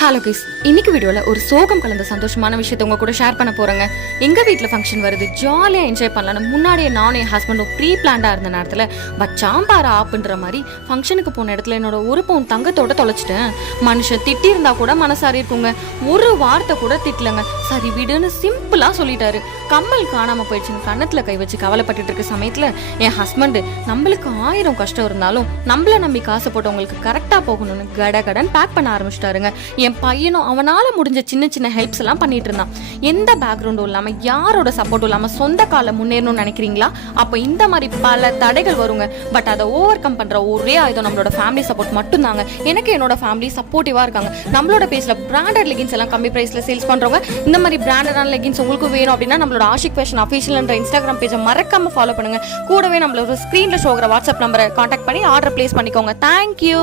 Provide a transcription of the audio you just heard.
Hello guys, இன்னைக்கு வீடியோவில் ஒரு சோகம் கலந்த சந்தோஷமான விஷயத்தை உங்க கூட ஷேர் பண்ண போறேங்க. எங்க வீட்டில் ஃபங்க்ஷன் வருது, ஜாலியாக என்ஜாய் பண்ணலான்னு முன்னாடியே நானும் என் ஹஸ்பண்டும் ப்ரீ பிளான்டாக இருந்த நேரத்தில் வச்சாம்பாரா ஆப்புன்ற மாதிரி ஃபங்க்ஷனுக்கு போன இடத்துல என்னோட ஒரு பவுன் தங்கத்தோட தொலைச்சிட்டேன். மனுஷன் திட்டி இருந்தா கூட மனசாரி இருக்குங்க, ஒரு வார்த்தை கூட திட்டலங்க. சரி விடுன்னு சிம்பிளாக சொல்லிட்டாரு. கம்மல் காணாமல் போயிடுச்சுன்னு கண்ணத்தில் கை வச்சு கவலைப்பட்டுட்டு இருக்க சமயத்தில் என் ஹஸ்பண்டு நம்மளுக்கு 1000 கஷ்டம் இருந்தாலும் நம்மள நம்பி காசு போட்டவங்களுக்கு கரெக்டாக போகணும்னு கடன் பேக் பண்ண ஆரம்பிச்சிட்டாருங்க. என் பையனும் அவனால முடிஞ்ச சின்ன சின்ன ஹெல்ப்ஸ் எல்லாம் பண்ணிட்டு இருந்தான். எந்த பேக்ரவுண்டும் இல்லாம யாரோட சப்போர்ட்டும் இல்லாம சொந்த கால முன்னேறணும்னு நினைக்கிறீங்களா? அப்ப இந்த மாதிரி பல தடைகள் வருங்க. பட் அதை ஓவர் கம் பண்ற ஒரே ஆயுதம் நம்மளோட ஃபேமிலி சப்போர்ட் மட்டும் தாங்க. எனக்கு என்னோட ஃபேமிலி சப்போர்ட்டிவா இருக்காங்க. நம்மளோட பேஜ்ல பிராண்டட் லெகின்ஸ் எல்லாம் கம்மி பிரைஸ்ல சேல்ஸ் பண்றவங்க, இந்த மாதிரி பிராண்டடான லெகின்ஸ் உங்களுக்கு வேணும் அப்படின்னா நம்மளோட ஆஷிக் ஃபேஷன் அஃபிஷியல் என்ற இன்ஸ்டாகிராம் பேஜை மறக்காம ஃபாலோ பண்ணுங்க. கூடவே நம்மளோட ஸ்கிரீன்ல ஷோகிற வாட்ஸ்அப் நம்பரை கான்டாக்ட் பண்ணி ஆர்டர் பிளேஸ் பண்ணிக்கோங்க. தேங்க்யூ.